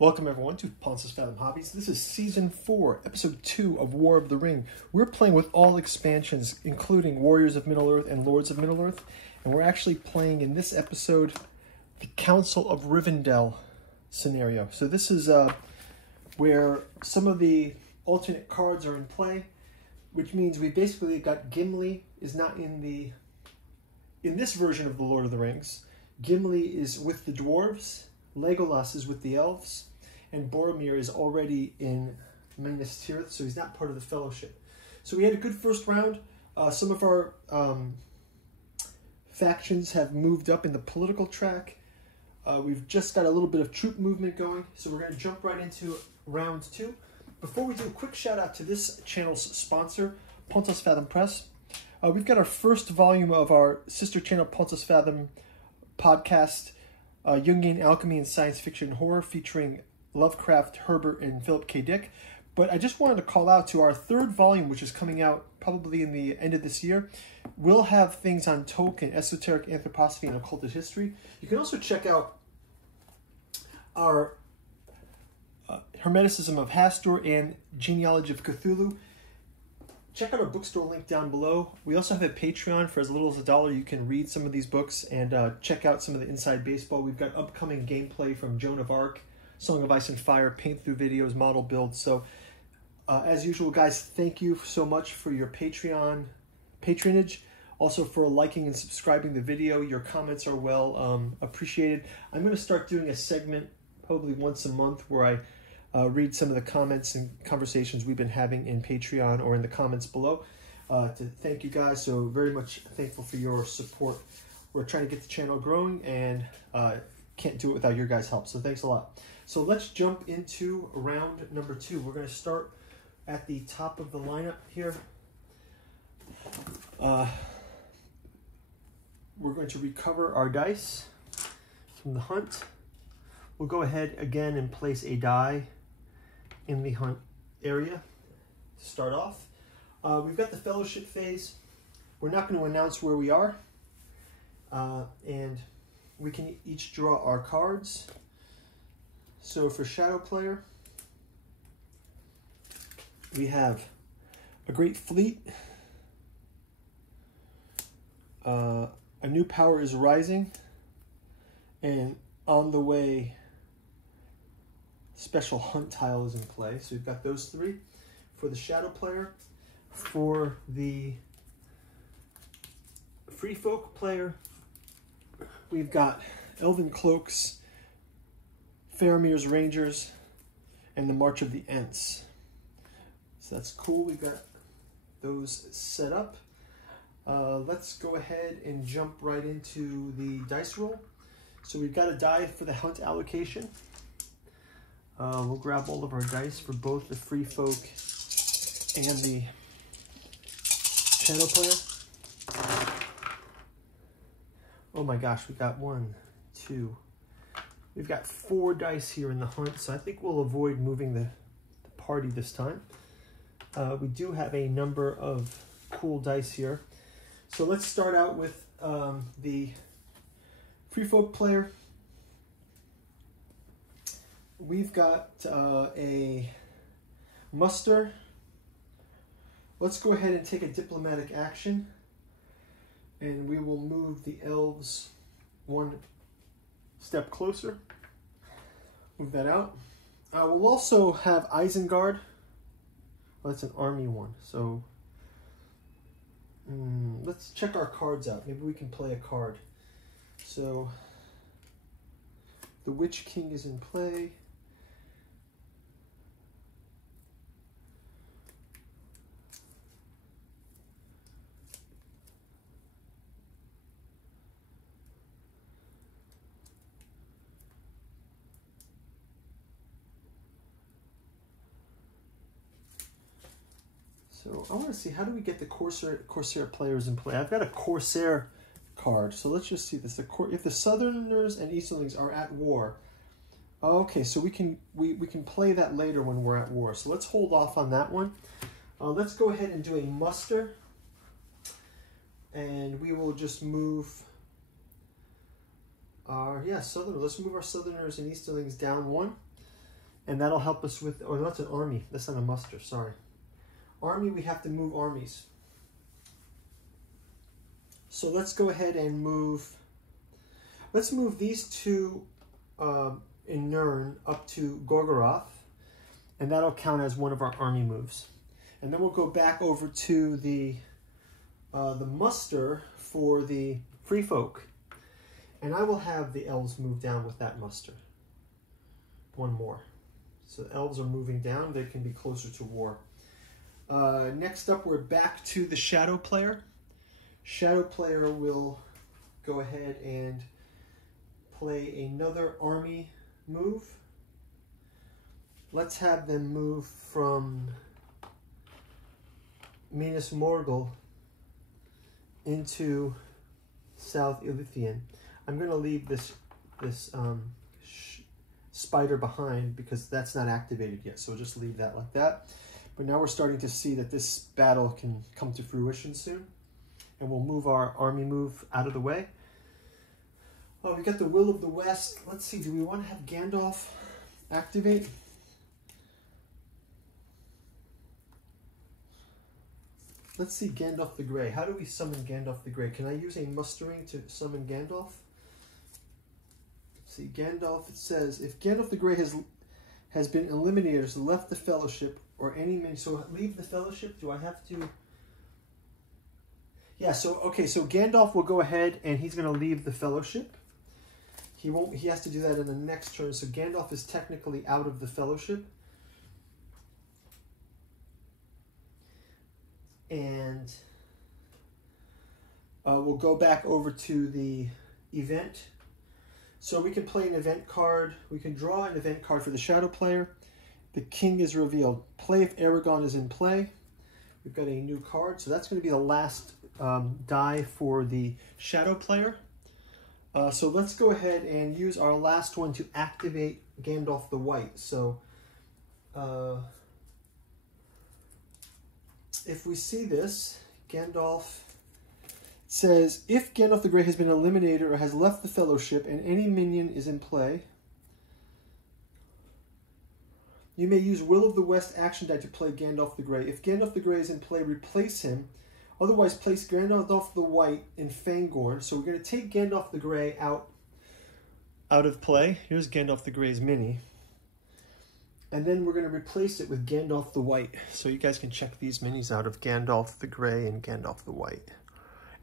Welcome everyone to Ponce's Fathom Hobbies. This is Season 4, Episode 2 of War of the Ring. We're playing with all expansions, including Warriors of Middle-earth and Lords of Middle-earth. And we're actually playing in this episode the Council of Rivendell scenario. So this is where some of the alternate cards are in play, which means we basically got Gimli is not in this version of the Lord of the Rings. Gimli is with the dwarves, Legolas is with the elves, and Boromir is already in Minas Tirith, so he's not part of the Fellowship. So we had a good first round. Some of our factions have moved up in the political track. We've just got a little bit of troop movement going, so we're going to jump right into round 2. Before we do, a quick shout out to this channel's sponsor, Ponce's Fathom Press. We've got our first volume of our sister channel, Ponce's Fathom podcast, Jungian Alchemy and Science Fiction Horror, featuring Lovecraft, Herbert, and Philip K. Dick. But I just wanted to call out to our third volume, which is coming out probably in the end of this year. We'll have things on Tolkien, esoteric anthroposophy, and occultist history. You can also check out our Hermeticism of Hastur and Genealogy of Cthulhu. Check out our bookstore link down below. We also have a Patreon. For as little as $1, you can read some of these books and check out some of the Inside Baseball. We've got upcoming gameplay from Joan of Arc, Song of Ice and Fire, paint-through videos, model builds. So, as usual, guys, thank you so much for your Patreon patronage. Also for liking and subscribing the video. Your comments are well appreciated. I'm going to start doing a segment probably once a month where I read some of the comments and conversations we've been having in Patreon or in the comments below. To thank you guys, so very much thankful for your support. We're trying to get the channel growing and can't do it without your guys' help, so thanks a lot. So let's jump into round number 2. We're going to start at the top of the lineup here. We're going to recover our dice from the hunt. We'll go ahead again and place a die in the hunt area to start off. We've got the Fellowship phase. We're not going to announce where we are. And we can each draw our cards. So for Shadow Player, we have a great fleet. A new power is rising. And on the way, special hunt tile is in play. So we've got those 3 for the Shadow Player. For the Free Folk player, we've got Elven Cloaks, Faramir's Rangers, and the March of the Ents. So that's cool. We've got those set up. Let's go ahead and jump right into the dice roll. So we've got a die for the hunt allocation. We'll grab all of our dice for both the Free Folk and the Shadow Player. Oh my gosh, we got 1, 2. We've got 4 dice here in the hunt, so I think we'll avoid moving the party this time. We do have a number of cool dice here. So let's start out with the Free Folk player. We've got a muster. Let's go ahead and take a diplomatic action, and we will move the elves 1 step closer. Move that out. We'll also have Isengard. Well, that's an army one, so let's check our cards out. Maybe we can play a card. So the Witch King is in play. So I want to see, how do we get the Corsair players in play? I've got a Corsair card, so let's just see this. If the Southerners and Easterlings are at war, okay, so we can play that later when we're at war. So let's hold off on that one. Let's go ahead and do a muster, and we will just move our, Southerners. Let's move our Southerners and Easterlings down 1. And that'll help us with, or that's an army. That's not a muster, sorry. Army, we have to move armies. So let's go ahead and move, let's move these two in Nirn up to Gorgoroth, and that'll count as one of our army moves. And then we'll go back over to the muster for the free folk. And I will have the elves move down with that muster. One more. So the elves are moving down. They can be closer to war. Next up, we're back to the shadow player. Shadow player will go ahead and play another army move. Let's have them move from Minas Morgul into South Ilithian. I'm going to leave this spider behind because that's not activated yet, so we'll just leave that like that. But now we're starting to see that this battle can come to fruition soon, and we'll move our army move out of the way. Oh, we got the Will of the West. Let's see, do we want to have Gandalf activate? Let's see Gandalf the Grey. How do we summon Gandalf the Grey? Can I use a mustering to summon Gandalf? Let's see, Gandalf, it says, if Gandalf the Grey has been eliminated, has left the Fellowship, or any men, so leave the Fellowship, do I have to? Yeah, so, okay, so Gandalf will go ahead and he's going to leave the Fellowship. He has to do that in the next turn, so Gandalf is technically out of the Fellowship. And we'll go back over to the event. So we can play an event card. We can draw an event card for the shadow player. The king is revealed. Play if Aragorn is in play. We've got a new card. So that's going to be the last die for the shadow player. So let's go ahead and use our last one to activate Gandalf the White. So if we see this, Gandalf says, if Gandalf the Grey has been eliminated or has left the Fellowship and any minion is in play, you may use Will of the West action die to play Gandalf the Grey. If Gandalf the Grey is in play, replace him. Otherwise, place Gandalf the White in Fangorn. So we're going to take Gandalf the Grey out of play. Here's Gandalf the Grey's mini. And then we're going to replace it with Gandalf the White. So you guys can check these minis out of Gandalf the Grey and Gandalf the White.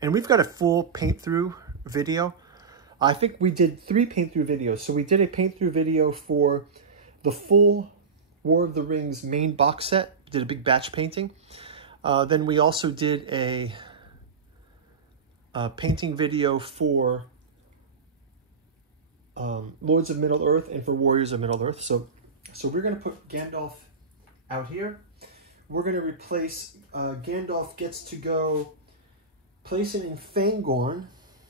And we've got a full paint-through video. I think we did 3 paint-through videos. So we did a paint-through video for the full War of the Rings main box set. Did a big batch painting. Then we also did a painting video for Lords of Middle-earth and for Warriors of Middle-earth. So we're going to put Gandalf out here. We're going to replace, Gandalf gets to go place it in Fangorn.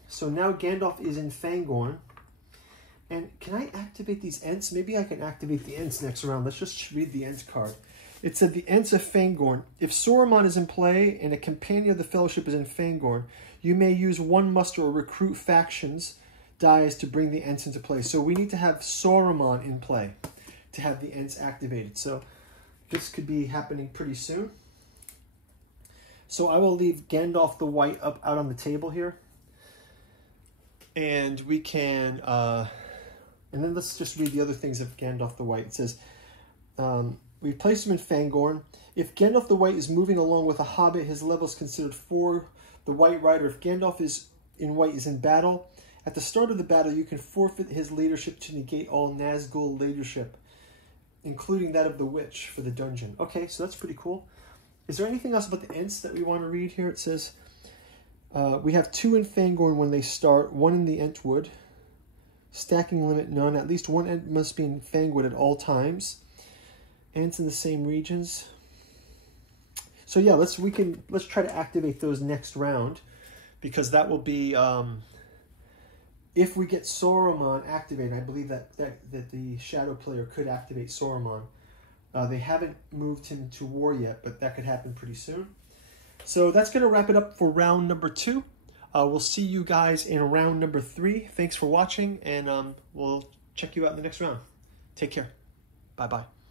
So now Gandalf is in Fangorn. And can I activate these Ents? Maybe I can activate the Ents next round. Let's just read the Ents card. It said the Ents of Fangorn. If Saruman is in play and a companion of the Fellowship is in Fangorn, you may use one muster or recruit factions dies to bring the Ents into play. So we need to have Saruman in play to have the Ents activated. So this could be happening pretty soon. So I will leave Gandalf the White out on the table here. And we can, and then let's just read the other things of Gandalf the White. It says, we place him in Fangorn. If Gandalf the White is moving along with a hobbit, his level is considered 4. The White Rider, if Gandalf is in white, is in battle. At the start of the battle, you can forfeit his leadership to negate all Nazgul leadership, including that of the witch for the dungeon. Okay, so that's pretty cool. Is there anything else about the Ents that we want to read here? It says, we have 2 in Fangorn when they start, 1 in the Entwood. Stacking limit none. At least 1 Ent must be in Fangwood at all times. Ents in the same regions. So yeah, let's try to activate those next round, because that will be if we get Saruman activated. I believe that the shadow player could activate Saruman. They haven't moved him to war yet, but that could happen pretty soon. So that's going to wrap it up for round number 2. We'll see you guys in round number 3. Thanks for watching, and we'll check you out in the next round. Take care. Bye-bye.